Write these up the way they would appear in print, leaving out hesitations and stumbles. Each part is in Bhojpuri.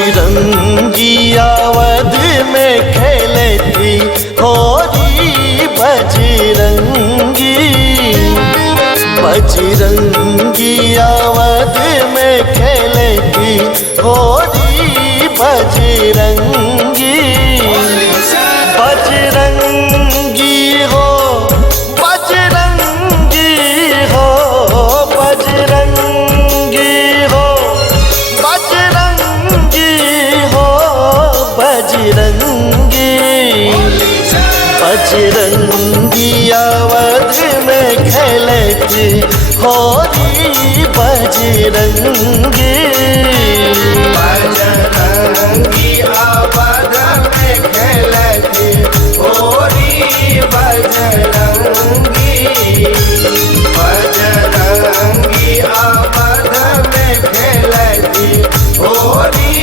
बजरंगी अवध में खेले थी होली बजरंगी। बजरंगी अवध में खेले थी होली बजरंगी। बजरंगी हो बजरंगी हो बजरंगी हो बजरंगी हो बजरंगी। बजरंगी अवध में खेले थी होली बजरंगी। बजरंगी अवध में खेले थी होली बजरंगी। बजरंगी अवध में खेले थी होली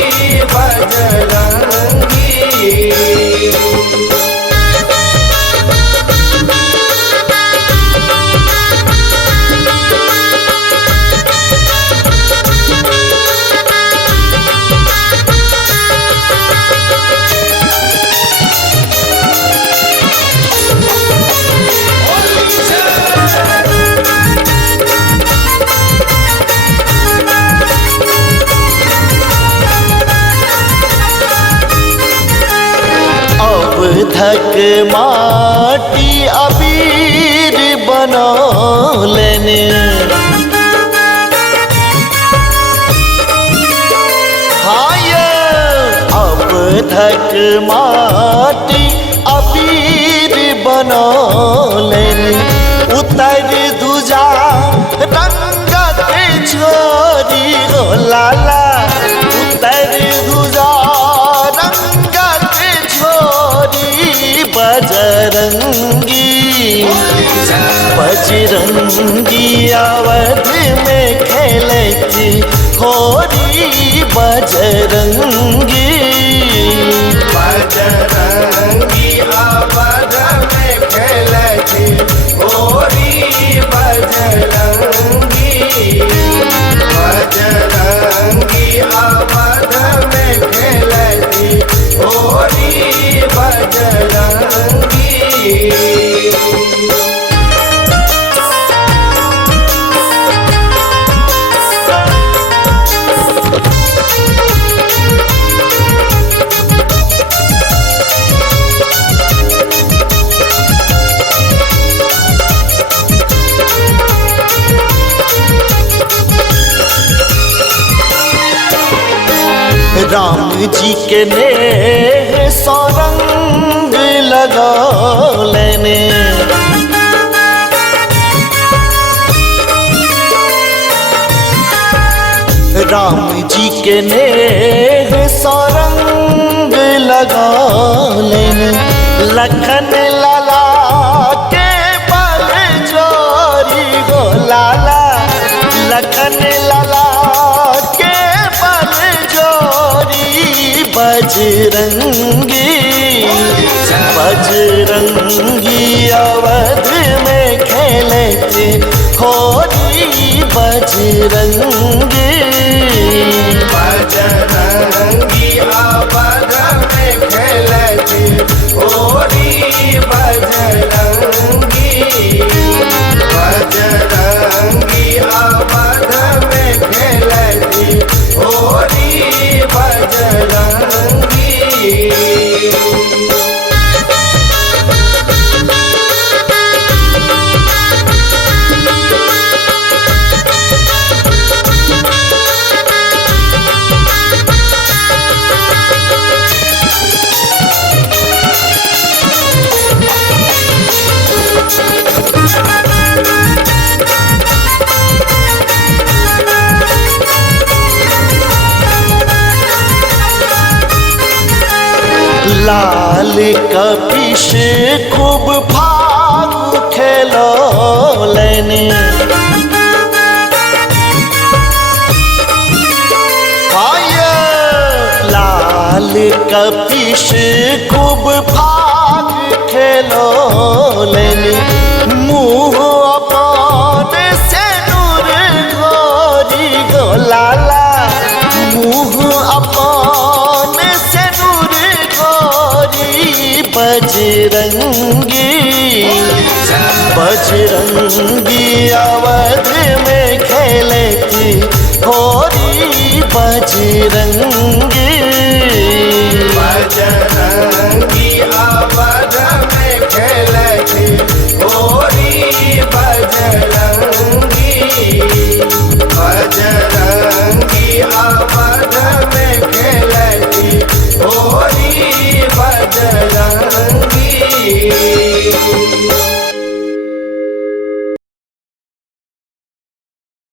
बजरंगी। धक माटी अबीर बनो लेने। हाय अब धक माटी अबीर बनो लेने। उतर दूजा रंगत छोरी हो लाला। उतर दूजा बजरंगी। बजरंगी अवध में खेले थी होली बजरंगी। बजरंगी अवध में खेले थी होली बजरंगी। बजरंगी अवध में खेले थी होली बजरंगी। राम जी के नेह सौरंग लगा लेने। राम जी के नेह सौरंग लगा लेने। लखन लाला के बल जोरी गो लाला। लखन लाला के बल जोरी बजरंगी। बजरंगी अवध में खेले थे होली बजरंगी। बजरंगी अवध में खेले थी होली बजरंगी। बजरंगी अवध में खेले थी होली बजरंगी। लाल कपिश खूब फाग खेलो लेने। हाय लाल कपिश खूब फाग खेलो लेने। मुँह अपन से नूर घोरी गो लाला। मुँह अपन बजरंगी अवध में खेले थी होरी बजरंगी। बजरंगी अवध में खेले थी होरी बजरंगी। बजरंगी अवध में खेले थी होरी बजरंगी।